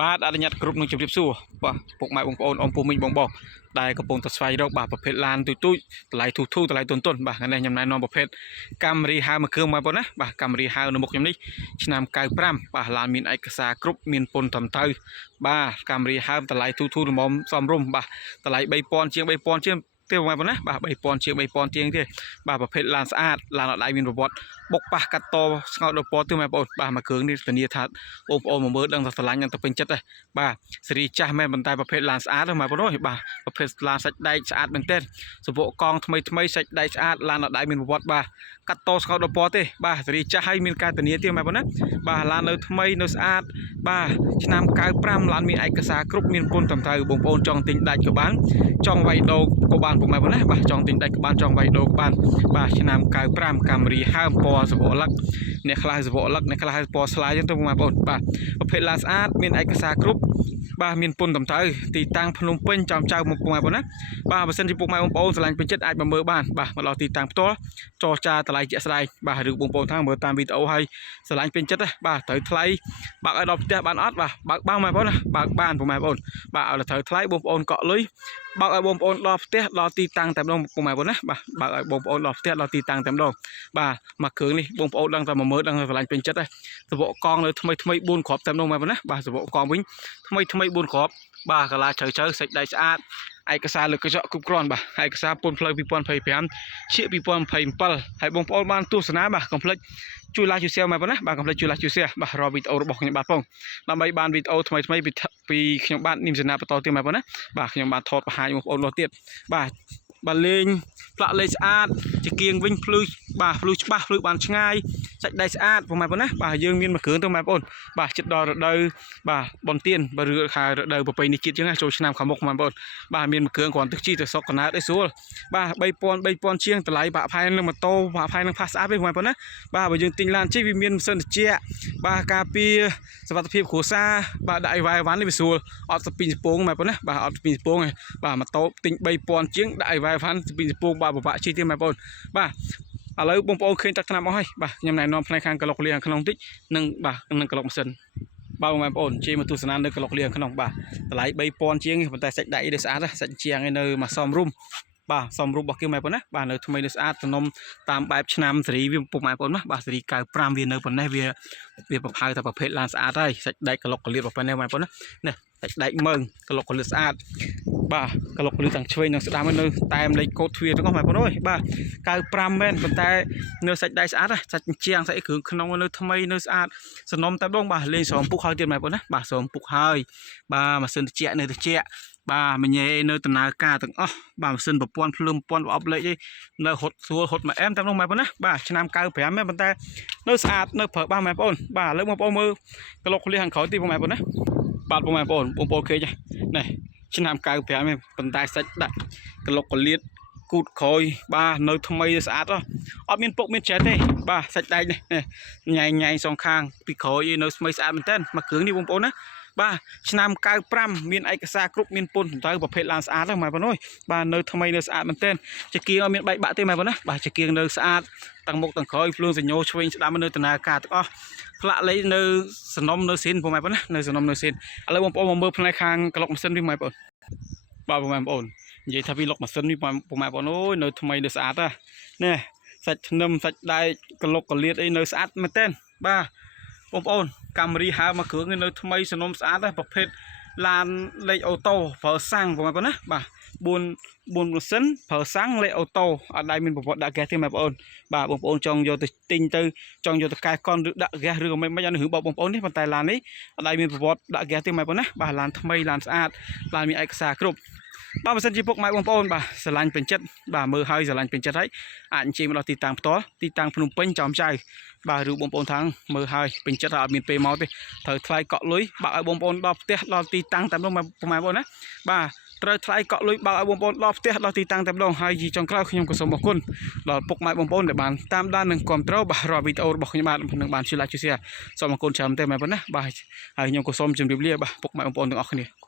បាទអនុញ្ញាតគ្រប់នឹងជម្រាបសួរបាទពុកម៉ែបងប្អូនអ៊ំពូមីងបងបងដែលកំពុងតែស្វែងរកបាទប្រភេទឡានទូចតម្លៃធូរតម្លៃទន់បាទថ្ងៃនេះខ្ញុំណែនាំប្រភេទកាមេរីហៅមួយគ្រឿងបងប្អូនណាបាទកាមេរីហៅនៅមុខខ្ញុំនេះឆ្នាំ95បាទឡានមានឯកសារគ្រប់មានពន្ធត្រឹមត្រូវបាទកាមេរីហៅតម្លៃធូរល្មមសមរម្យបាទតម្លៃ3000ជាង3000ជាងទេបងប្អូនណាបាទ3000ជាង3000ជាងទេបាទប្រភេទឡានស្អាតឡានអត់ដៃមានប្រវត្តិបុកប៉ះកាត់តស្ងោតដល់ពណ៌ទេបងប្អូនបាទមួយគ្រឿងនេះធានាថាបងប្អូនមកមើលដឹងថាស្រឡាញ់នឹងទៅពេញចិត្តដែរបាទសេរីចាស់មែនប៉ុន្តែប្រភេទឡានស្អាតបងប្អូនបាទប្រភេទឡានសាច់ដែកស្អាតមែនទែនសពកង់ថ្មីសាច់ដែកស្អាតឡានអត់ដៃមានប្រវត្តិបាទកាត់តស្ងោតដល់ពណ៌ទេបាទសេរីចាស់ហើយមានការធានាទេបងប្អូនណាបាទឡាននៅថ្មីនៅស្អាតបាទឆ្នាំ95ឡានមានឯកសារគ្រប់មានពន្ធត្រឹមត្រូវបងប្អូនចង់ទិញដាច់ក៏បានចង់វាយដោក៏បានពុកម៉ែបងណាបាទចង់ទិញដាច់ក៏បានចង់វាយដោក៏បានបាទឆ្នាំ95កាមេរីហើមពណ៌សវលឹកអ្នកខ្លះសវលឹកអ្នកខ្លះពណ៌ស្លាយចឹងទៅពុកម៉ែបងបាទប្រភេទឡានស្អាតមានឯកសារគ្រប់បាទមានពន្ធត្រឹមត្រូវទីតាំងភ្នំពេញចំចៅមុខពុកម៉ែបងណាបាទបើសិនជាពុកម៉ែបងប្អូនស្រឡាញ់ពេញចិត្តអាចមកមើលបានបាទមកដល់ទីតាំងផ្ទាល់ចរចាតម្លៃជាក់ស្ដែងបាទឬបងប្អូនថាមើលតាមវីដេអូហើយស្រឡាញ់ពេញចិត្តបាទត្រូវថ្លៃបើកឲ្យដល់ផ្ទះបានអត់បាទបើកបានបងប្អូនណាបើកបានពុកម៉ែបងប្អូនបាទឲ្យត្រូវថ្លៃបងប្អូនកក់លុយបើកឲ្យបងប្អូនដល់ផ្ទះដល់ទីតាំងតែម្ដងពុកម៉ែបងប្អូនណាបាទបើកឲ្យបងប្អូនដល់ផ្ទះដល់ទីតាំងតែម្ដងបាទមកគ្រឿងនេះបងប្អូនដឹងតែមកមើលដឹងថាស្រឡាញ់ពេញចិត្តសវកង់នៅថ្មី4គ្រាប់តែម្ដងបងប្អូនណាបាទសវកង់វិញថ្មី4គ្រាប់បាទកាឡាជ្រៅសាច់ដៃស្អាតឯកសារលើកញ្ចក់គ្រប់គ្រាន់បាទឯកសារពន្ធផ្លូវ2025ជា2027ហើយបងប្អូនបានទស្សនាបាទកុំភ្លេចជួយ like ជួយ share មកប៉ុណ្ណាបាទកុំភ្លេចជួយ like ជួយ share បាទរកវីដេអូរបស់ខ្ញុំបាទផងដើម្បីបានវីដេអូថ្មីពីខ្ញុំបាទនិមសនាបន្តទៀតមកប៉ុណ្ណាបាទខ្ញុំបានថតបង្ហាញបងប្អូននោះទៀតបាទលេងផ្លាក់លេងស្អាតជាគៀងវិញភ្លឺបាទភ្លឺច្បាស់ភ្លឺបានឆ្ងាយសាច់ដៃស្អាតបងប្អូនណាបាទយើងមានមួយគ្រឿងទៅបងប្អូនបាទចិត្តដល់រដូវបាទបនទៀនបើឬខែរដូវប្រពៃណីជាតិចឹងចូលឆ្នាំខាងមុខបងប្អូនបាទមានមួយគ្រឿងគ្រាន់ទឹកជីទៅសុកកណើតអីស្រួលបាទ3000ជាងតម្លៃបាក់ផែននឹងម៉ូតូបាក់ផែននឹងផាសស្អាតទេបងប្អូនណាបាទបើយើងទិញឡានជិះវាមានម៉ាស៊ីនត្រជាក់បាទការពារសុវត្ថិភាពគ្រួសារបាទដាក់អីវ៉ៃវ៉ាន់នេះវាស្រួលអត់ស្ពីងសពងបងប្អូនណាបាទអត់ស្ពីងសពងទេបាទម៉ូតូទិញ3000ជាងដាក់អីវ៉ៃវ៉ាន់ស្ពីងសពងបាទបបាក់ជិះទេបងប្អូនបាទឥឡូវបងប្អូនឃើញទឹកថ្នាំអស់ហើយបាទខ្ញុំណែនាំផ្នែកខាងក្លុកលៀងក្នុងតិចនិងបាទនឹងក្លុកម៉ាស៊ីនបាទបងប្អូនជិះមកទស្សនានៅក្លុកលៀងក្នុងបាទតម្លៃ3000ជាងប៉ុន្តែសាច់ដៃនេះស្អាតសាច់ជាងឯនៅមកសមរុំបាទសមរុំរបស់គេបងប្អូនណាបាទនៅថ្មីនៅស្អាតទំនំតាមបែបឆ្នាំសេរីវាពុកម៉ែបងប្អូនណាបាទសេរី95វានៅប៉ុណ្ណេះវាប្រផៅតែប្រភេទឡានស្អាតហើយសាច់ដែកក្លុកកលៀតប៉ុណ្ណេះបងប្អូនណានេះសាច់ដែកមើងក្លុកកលៀតស្អាតបាទក្លុកកលៀតទាំងឆ្វេងនិងស្ដាំនៅតែមលេខកូដទ្វារទាំងអស់បងប្អូនអើយបាទ95មែនប៉ុន្តែនៅសាច់ដែកស្អាតសាច់ជាងសាច់គ្រឿងក្នុងនៅថ្មីនៅស្អាតសំណុំតែម្ដងបាទលេងស្រោមពុកហើយទៀតបងប្អូនណាបាទស្រោមពុកហើយបាទម៉ាស៊ីនត្រជាក់នៅត្រជាក់បាទមញ៉េនៅដំណើរការទាំងអស់បាទម៉ាស៊ីនប្រព័ន្ធភ្លើងប្រព័ន្ធអប់លេខអីនៅហត់ស្រួលហត់មួយអែមតែនោះបងប្អូនណាបាទឆ្នាំ95មែនប៉ុន្តែនៅស្អាតនៅប្រើបានបងប្អូនបាទឥឡូវបងប្អូនមើលក្លុកលៀងខាងក្រោយទីបងប្អូនណាបាទបងប្អូនឃើញនេះឆ្នាំ95មែនប៉ុន្តែសាច់ដាក់ក្លុកកលៀតគូតក្រោយបាទនៅថ្មីស្អាតអត់មានពុកមានចែកទេបាទសាច់ដែកនេះញ៉ៃសងខាងពីក្រោយនៅថ្មីស្អាតមែនតើមកគ្រឿងនេះបងប្អូនណាបាទឆ្នាំ95មានឯកសារគ្រប់មានពន្ធត្រឹមត្រូវប្រភេទឡានស្អាតហ្នឹងបងប្អូនអើយបាទនៅថ្មីនៅស្អាតមែនតើជាគៀងអត់មានបែកបាក់ទេបងប្អូនណាបាទជាគៀងនៅស្អាតទាំងមុខទាំងក្រោយភ្លើងសញ្ញោឆ្វេងស្ដាំនៅដំណើរការទាំងអស់ផ្លាក់លេខនៅសំណុំនៅស៊ីនបងប្អូនណានៅសំណុំនៅស៊ីនឥឡូវបងប្អូនមកមើលផ្នែកខាងក្លុកម៉ាស៊ីនវិញបងប្អូនបាទបងប្អូននិយាយថាពីលុកម៉ាស៊ីននេះបងប្អូនអូយនៅថ្មីនៅស្អាតនេះសាច់ធ្នឹមសាច់ដែកក្លុកកលៀតអីនៅស្អាតមែនតើបាទបងប្អូនកាមេរីហៅមកគ្រឿងនៅថ្មីសំណុំស្អាតប្រភេទឡានលេខអូតូប្រើសាំងបងប្អូនណាបាទ4ម៉ាស៊ីនប្រើសាំងលេខអូតូអត់ដៃមានប្រវត្តិដាក់ហ្គាសទេបងប្អូនបាទបងប្អូនចង់យកទៅទិញទៅចង់យកទៅកែកនឬដាក់ហ្គាសឬក៏មិនអានរឿងបងប្អូននេះប៉ុន្តែឡាននេះអត់ដៃមានប្រវត្តិដាក់ហ្គាសទេបងប្អូនណាបាទឡានថ្មីឡានស្អាតឡានមានឯកសារគ្រប់បាទបើសិនជាពុកម៉ែបងប្អូនបាទស្រឡាញ់ពេញចិត្តបាទមើលហើយស្រឡាញ់ពេញចិត្តហើយអាចអញ្ជើញមកដល់ទីតាំងផ្ទាល់ទីតាំងភ្នំពេញចំចៅបាទឬបងប្អូនថាងមើលហើយពេញចិត្តហើយអត់មានពេលមកទេត្រូវថ្លៃកក់លុយបើកឲ្យបងប្អូនដល់ផ្ទះដល់ទីតាំងតែម្ដងពុកម៉ែបងប្អូនណាបាទត្រូវថ្លៃកក់លុយបើកឲ្យបងប្អូនដល់ផ្ទះដល់ទីតាំងតែម្ដងហើយចុងក្រោយខ្ញុំក៏សូមអរគុណដល់ពុកម៉ែបងប្អូនដែលបានតាមដាននិងគាំទ្របាទរាល់វីដេអូរបស់ខ្ញុំបាទនឹងបានជួយ like ជួយ share សូមអរគុណច្រើនទេបងប្អូនណាបាទហើយខ្ញុំក៏សូមជម្រាបលាបាទពុកម៉ែបងប្អូនទាំងអស់គ្នា